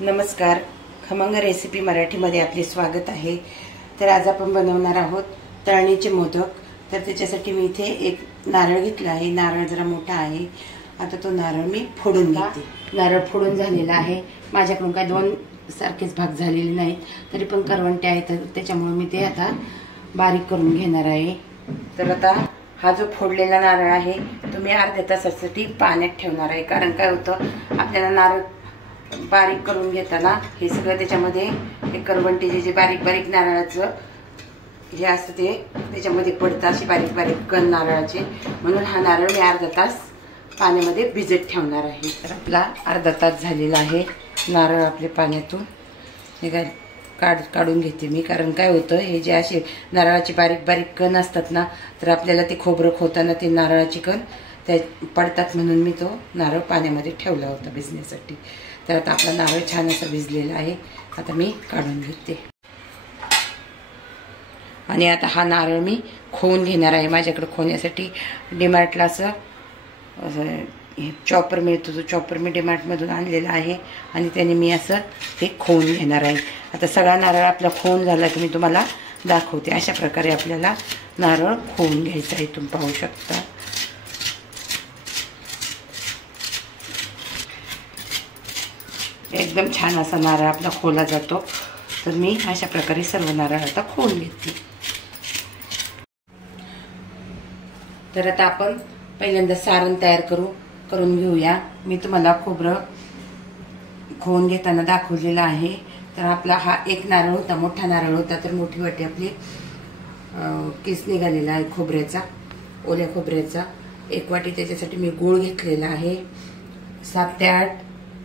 नमस्कार, खमंग रेसिपी मराठीमध्ये आपले स्वागत आहे। तर आज आपण बनवणार आहोत तळणीचे मोदक। तर त्याच्यासाठी मी इथे एक नारळ घेतला आहे। नारळ जरा मोठा आहे। आता तो नारळ मी फोडून घेते। नारळ फोडून झालेला आहे। माझ्याकडून काय दोन सारखेच भाग झालेले नाहीत, तरी पण करवंटे आहेत, त्याच्यामुळे मी ते आता बारीक करून घेणार आहे। तर आता हा जो फोडलेला नारळ आहे तो मी अर्ध्या तासासाठी पाण्यात ठेवणार आहे। कारण काय होतं, आपल्याला नारळ बारीक करून घेताना हे सगळं त्याच्यामध्ये हे करवंटे जे बारीक बारीक नारळाचं हे असतं ते त्याच्यामध्ये पडतं, अशी बारीक बारीक कण नारळाचे। म्हणून हा नारळ मी अर्धा तास पाण्यामध्ये भिजत ठेवणार आहे। तर आपला अर्धा तास झालेला आहे। नारळ आपले पाण्यातून हे काढून घेते मी। कारण काय होतं, हे जे असे नारळाची बारीक बारीक कण असतात ना, तर आपल्याला ते खोबरं खोताना ते नारळाची कण त्या पडतात, म्हणून मी तो नारळ पाण्यामध्ये ठेवला होता भिजण्यासाठी। तर आता आपला नारळ छान असा भिजलेला आहे। आता मी काढून घेते आणि आता हा नारळ मी खोवून घेणार आहे। माझ्याकडे खोवण्यासाठी डीमार्टला असं चॉपर मिळतो, तो चॉपर मी डीमार्टमधून आणलेला आहे आणि त्याने मी असं हे खोवून घेणार आहे। आता सगळा नारळ आपला खोवून झाला की मी तुम्हाला दाखवते। अशा प्रकारे आपल्याला नारळ खोवून घ्यायचा आहे, तुम्ही पाहू शकता। एकदम छान असा नारळ आपला खोला जातो। तर मी अशा प्रकारे सर्व नारळ आता खोवून घेते। तर आता आपण पहिल्यांदा सारण तयार करून घेऊया। मी तुम्हाला खोबरं खोवून घेताना दाखवलेलं आहे। तर आपला हा एक नारळ होता, मोठा नारळ होता, तर मोठी वाटी आपली किस निघालेला आहे खोबऱ्याचा, ओल्या खोबऱ्याचा। एक वाटी त्याच्यासाठी मी गूळ घेतलेला आहे। 7 ते 8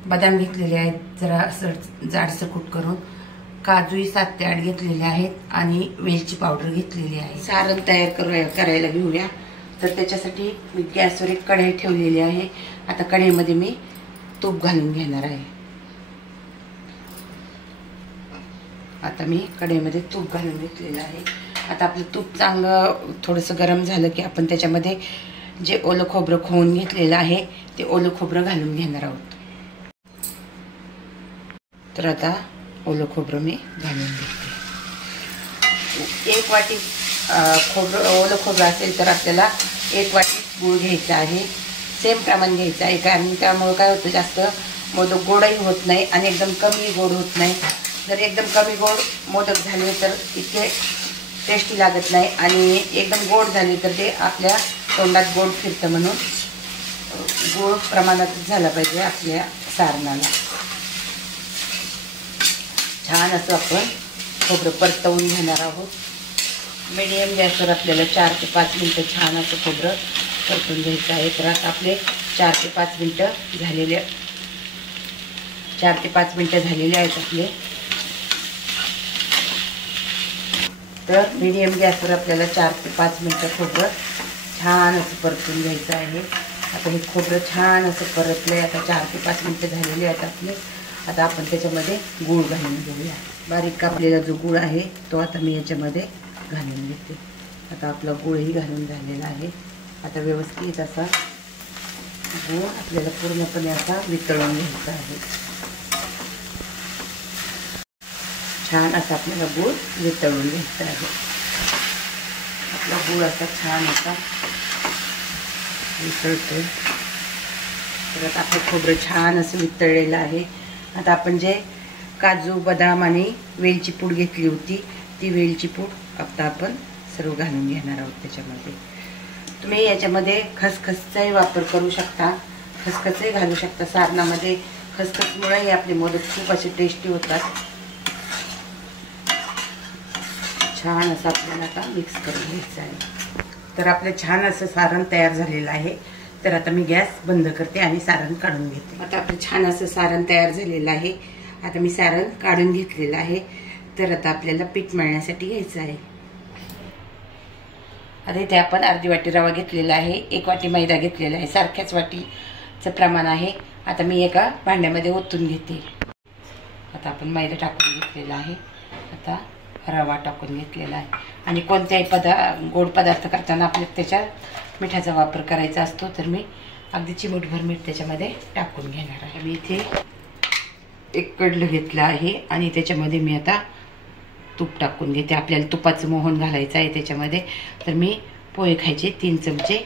बदाम घेतलेले आहेत, जरा असं जाडसर कूट करून। काजूही 7 ते 8 घेतलेले आहेत आणि वेलची पावडर घेतलेली आहे। सारण तयार करायला घेऊया। तर त्याच्यासाठी मी गॅसवर एक कढई ठेवलेली आहे। आता कढईमध्ये मी तूप घालून घेणार आहे। आता मी कढईमध्ये तूप घालून घेतलेलं आहे। आता आपलं तूप चांगलं थोडंसं गरम झालं की आपण त्याच्यामध्ये जे ओलं खोबरं खोवून घेतलेलं आहे ते ओलं खोबरं घालून घेणार आहोत। तर आता ओलं खोबरं मी घालून घेते। 1 वाटी ओलं खोबरं असेल तर आपल्याला 1 वाटी गूळ घ्यायचा आहे। सेम प्रमाण घ्यायचं आहे, कारण त्यामुळे काय होतं, जास्त मोदक गोडही होत नाही आणि एकदम कमी गोड होत नाही। जर एकदम कमी गोड मोदक झाले तर इतके टेस्टी लागत नाही, आणि एकदम गोड झाले तर ते आपल्या तोंडात गोड फिरतं। म्हणून गोड प्रमाणात झाला पाहिजे आपल्या सारणाला। छान असं आपण खोबरं परतवून घेणार आहोत। मीडियम गॅसवर आपल्याला 4 ते 5 मिनटं छान असं खोबरं परतून घ्यायचं आहे। तर आता आपले 4 ते 5 मिनटं झालेले आहेत आपले। तर मीडियम गॅसवर आपल्याला 4 ते 5 मिनटं खोबरं छान असं परतून घ्यायचं आहे। आता हे खोबरं छान असं परतलंय। आता 4 ते 5 मिनटं झालेले आहेत आपले। आता आपण त्याच्यामध्ये गूळ घालून घेऊया। बारीक कापलेला जो गूळ आहे तो आता मी याच्यामध्ये घालून घेते। आता आपला गूळही घालून झालेला आहे। आता व्यवस्थित असा गूळ आपल्याला पूर्णपणे असा वितळून घ्यायचा आहे। छान असा आपल्याला गूळ वितळून घ्यायचा आहे। आपला गूळ असा छान असा वितळतोय। तर आता आपलं खोबरं छान असं वितळलेलं आहे। आता आपण जे काजू, बदाम आणि वेलची पूड घेतली होती, ती वेलची पूड आता आपण सर्व घालून घेणार आहोत त्याच्यामध्ये। तुम्ही याच्यामध्ये खसखसचाही वापर करू शकता, खसखसही घालू शकता सारणामध्ये। खसखसमुळे आपले मोदक खूप असे टेस्टी होतात। छान असं आपल्याला आता मिक्स करून घ्यायचं आहे। तर आपलं छान असं सारण तयार झालेलं आहे। तर आता मी गॅस बंद करते आणि सारण काढून घेते। आता आपलं छान असं सारण तयार झालेलं आहे। आता मी सारण काढून घेतलेलं आहे। तर आता आपल्याला पीठ मळण्यासाठी घ्यायचं आहे। आता इथे आपण अर्धी वाटी रवा घेतलेला आहे, 1 वाटी मैदा घेतलेला आहे, सारख्याच वाटीचं प्रमाण आहे। आता मी एका भांड्यामध्ये ओतून घेते। आता आपण मैदा टाकून घेतलेला आहे। आता रवा टाकून घेतलेला आहे। आणि कोणत्याही गोड पदार्थ करताना आपल्याला त्याच्यात मिठाचा वापर करायचा असतो। तर मी अगदी चिमूटभर मीठ त्याच्यामध्ये टाकून घेणार आहे। मी इथे एक कडलं घेतलं आहे आणि त्याच्यामध्ये मी आता तूप टाकून घेते. आपल्याला तुपाचं मोहन घालायचं आहे त्याच्यामध्ये. तर मी पोहे खायचे 3 चमचे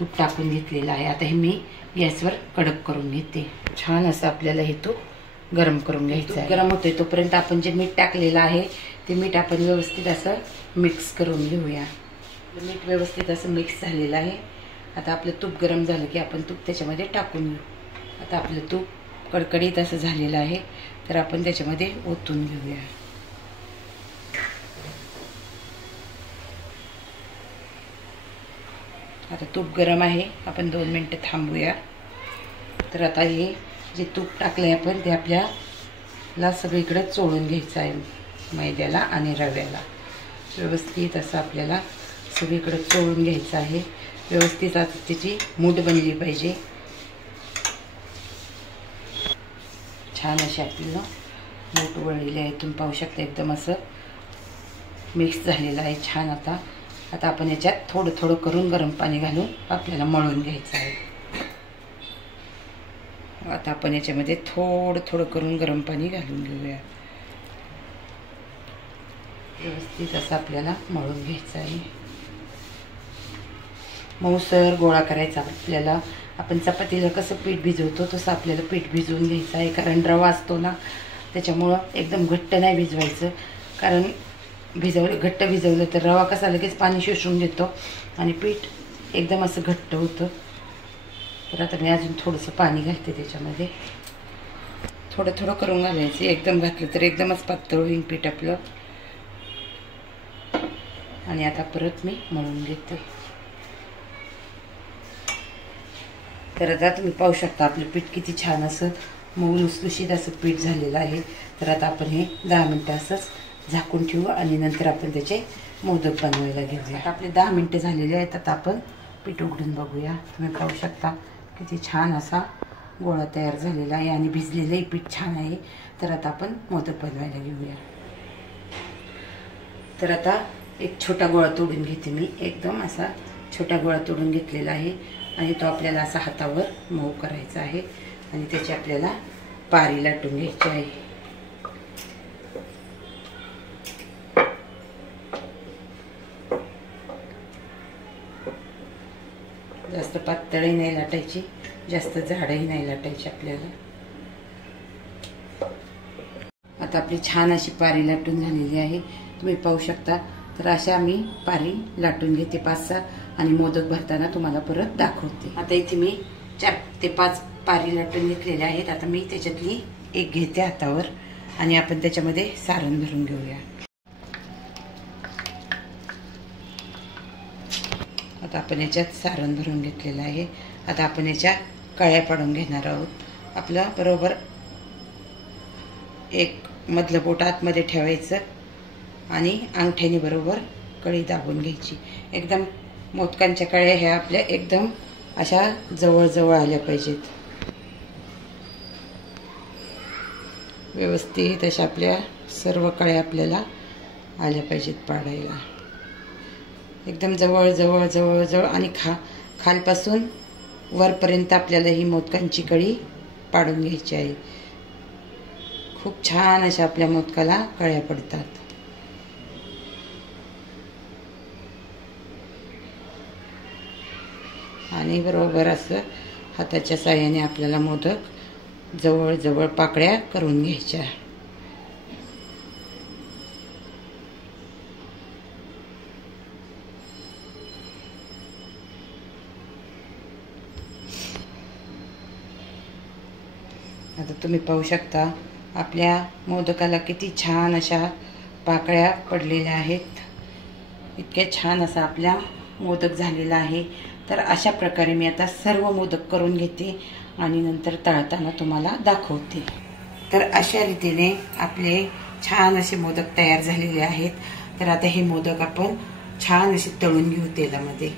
तूप टाकून घेतलेलं आहे. आता हे मी गॅसवर कडक करून घेते. छान असं आपल्याला हे तूप गरम करून घ्यायचं आहे. गरम होते तोपर्यंत आपण जे मीठ टाकलेलं आहे ते मीठ आपण व्यवस्थित असं मिक्स करून घेऊया. मीठ व्यवस्थित असं मिक्स झालेलं आहे. आता आपलं तूप गरम झालं की आपण तूप त्याच्यामध्ये टाकून घेऊ. आता आपलं तूप कडकडीत असं झालेलं आहे तर आपण त्याच्यामध्ये ओतून घेऊया. आता तूप गरम आहे, आपण 2 मिनिटं थांबूया. तर आता हे जे तूप टाकलंय आपण ते आपल्याला सगळीकडे चोळून घ्यायचं आहे. मैद्याला आणि रव्याला व्यवस्थित असं आपल्याला सगळीकडे चोळून घ्यायचं आहे. व्यवस्थित आता त्याची मूठ बनली पाहिजे. छान अशी आपल्याला मूठ वळलेली आहे. तुम्ही पाहू शकता एकदम असं मिक्स झालेलं आहे छान. आता आपण याच्यात थोडं थोडं करून गरम पाणी घालून आपल्याला मळून घ्यायचं आहे. आता आपण याच्यामध्ये थोडं थोडं करून गरम पाणी घालून घेऊया. व्यवस्थित असं आपल्याला मळून घ्यायचं आहे. मऊसर गोळा करायचा आपल्याला. आपण चपातीला कसं पीठ भिजवतो तसं आपल्याला पीठ भिजवून घ्यायचं आहे. कारण रवा असतो ना त्याच्यामुळं एकदम घट्ट नाही भिजवायचं. कारण घट्ट भिजवलं तर रवा कसा लगेच पाणी शोषून घेतो आणि पीठ एकदम असं घट्ट होतं. तर आता मी अजून थोडंसं पाणी घालते त्याच्यामध्ये. थोडं थोडं करून घालायचं. एकदम घातलं तर एकदमच पातळ होईल पीठ आपलं. आणि आता परत मी मळून घेते. तर आता तुम्ही पाहू शकता आपलं पीठ किती छान असं मऊ लुसलुशीत असं पीठ झालेलं आहे. तर आता आपण हे 10 मिनटं असंच झाकून ठेवू आणि नंतर आपण त्याचे मोदक बनवायला घेऊया. आता आपले 10 मिनटं झालेले आहेत. आता आपण पीठ उघडून बघूया. तुम्ही पाहू शकता किती छान असा गोळा तयार झालेला आहे आणि भिजलेलंही पीठ छान आहे. तर आता आपण मोदक बनवायला घेऊया. तर आता एक छोटा गोळा तोडून घेते मी. एकदम असा छोटा गोळा तोडून घेतलेला आहे आणि तो आपल्याला असा हातावर मऊ करायचा आहे आणि त्याची आपल्याला पारी लाटून घ्यायची आहे. जास्त पातळही नाही लाटायची, जास्त जाडही नाही लाटायची आपल्याला. आता आपली छान अशी पारी लाटून झालेली आहे. तुम्ही पाहू शकता. तर अशा मी पारी लाटून घेते 5-6 आणि मोदक भरताना तुम्हाला परत दाखवते. आता इथे मी 4 ते 5 पारी लाटून घेतलेल्या आहेत. आता मी त्याच्यातली एक घेते हातावर आणि आपण त्याच्यामध्ये सारण भरून घेऊया. आता आपण याच्यात सारण भरून घेतलेलं आहे. आता आपण याच्या कळ्या पाडून घेणार आहोत. आपलं बरोबर एक मधलं बोट आतमध्ये ठेवायचं आणि अंगठ्याने बरोबर कळी दाबून घ्यायची. एकदम मोदकांच्या कळ्या ह्या आपल्या एकदम अशा जवळ आल्या पाहिजेत. व्यवस्थित अशा आपल्या सर्व कळ्या आपल्याला आल्या पाहिजेत पाडायला. एकदम जवळ आणि खालपासून वरपर्यंत आपल्याला ही मोदकांची कळी पाडून घ्यायची आहे. खूप छान अशा आपल्या मोदकाला कळ्या पडतात. आणि बरोबर असं हाताच्या साहाय्याने आपल्याला मोदक जवळ पाकळ्या करून घ्यायच्या. आता तुम्ही पाहू शकता आपल्या मोदकाला किती छान अशा पाकळ्या पडलेल्या आहेत. इतके छान असा आपला मोदक झालेला आहे. तर अशा प्रकारे मी आता सर्व मोदक करून घेते आणि नंतर तळताना तुम्हाला दाखवते. तर अशा रीतीने आपले छान असे मोदक तयार झालेले आहेत. तर आता हे मोदक आपण छान असे तळून घेऊ तेलामध्ये.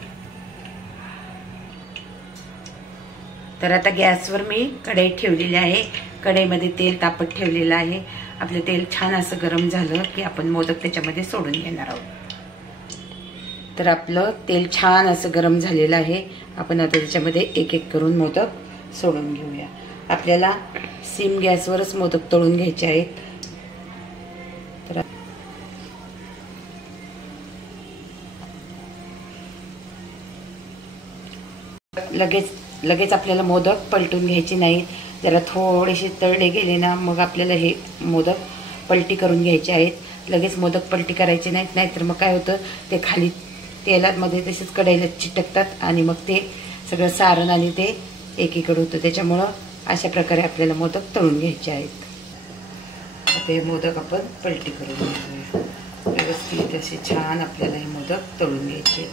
तर आता गॅसवर मी कढई ठेवलेली आहे. कढईमध्ये तेल तापत ठेवलेलं आहे. आपलं तेल छान असं गरम झालं की आपण मोदक त्याच्यामध्ये सोडून घेणार आहोत. तर आपलं तेल छान असं गरम झालेलं आहे. आपण आता त्याच्यामध्ये एक एक करून मोदक सोडून घेऊया. आपल्याला सिम गॅसवरच मोदक तळून घ्यायचे आहेत. तर लगेच आपल्याला मोदक पलटून घ्यायचे नाहीत. जरा थोडेसे तळले गेले ना मग आपल्याला हे मोदक पलटी करून घ्यायचे आहेत. लगेच मोदक पलटी करायचे नाहीत, नाहीतर मग काय होतं ते खाली तेलामध्ये तसेच कढईला चिटकतात आणि मग ते सगळं सारण आणि ते एकीकडे होतं. त्याच्यामुळं अशा प्रकारे आपल्याला मोदक तळून घ्यायचे आहेत. आता हे मोदक आपण पलटी करून घेऊया. व्यवस्थित असे छान आपल्याला हे मोदक तळून घ्यायचे.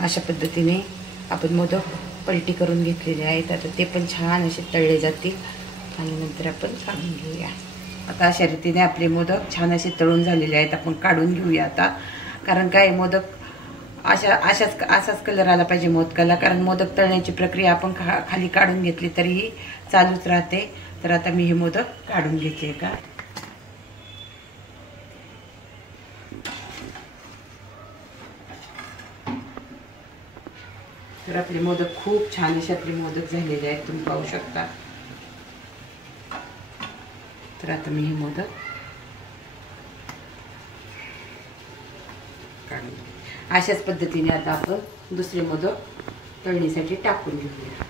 अशा पद्धतीने आपण मोदक पलटी करून घेतलेले आहेत. आता ते पण छान असे तळले जातील आणि नंतर आपण काढून घेऊया. आता अशा रीतीने आपले मोदक छान असे तळून झालेले आहेत. आपण काढून घेऊया आता. कारण काय मोदक असाच कलर आला पाहिजे मोदकाला, कारण मोदक तळण्याची प्रक्रिया आपण खाली काढून घेतली तरीही चालूच राहते. तर आता मी हे मोदक काढून घेते का. तर आपले मोदक खूप छान असे आपले मोदक झालेले आहेत, तुम्ही पाहू शकता. तर आता मी हे मोदक काढून अशाच पद्धतीने आता आपण दुसरे मोदक तळणीसाठी टाकून घेऊया.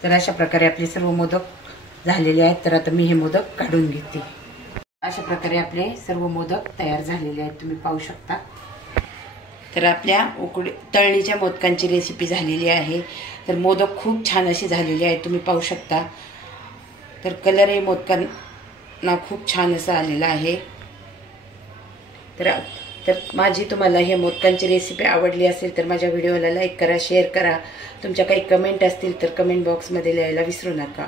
तर अशा प्रकारे आपले सर्व मोदक झालेले आहेत. तर आता मी हे मोदक काढून घेते. अशा प्रकारे आपले सर्व मोदक तयार झालेले आहेत, तुम्ही पाहू शकता. तर आपल्या तळणीच्या मोदकांची रेसिपी झालेली आहे. तर मोदक खूप छान असे झालेले आहेत, तुम्ही पाहू शकता. तर कलरही मोदकांना खूप छान असा आलेला आहे. तर माझी तुम्हाला हे मोदकांची रेसिपी आवडली असेल तर माझ्या व्हिडिओला लाईक करा, शेअर करा. तुमच्या काही कमेंट असतील तर कमेंट बॉक्समध्ये लिहायला विसरू नका.